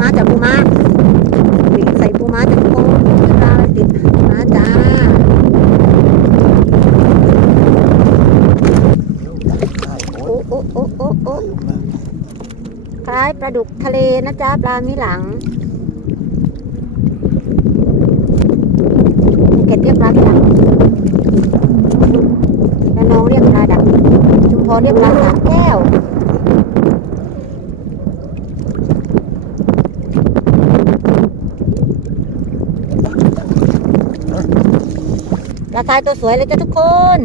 ม้าจากปูม้าวิ่งใส่ปูม้าจากโค้งขึ้นมาติดม้าจ้าโอ้โอ้โอ้โอ้โอ้คล้ายปลาดุกทะเลนะจ๊ะปลามีหลังภูเก็ตเรียกปลามีหลังระนองเรียกปลาดักชุมพรเรียกปลาสาแก้วปลาทรายตัวสวยเลยจ้ะทุกคน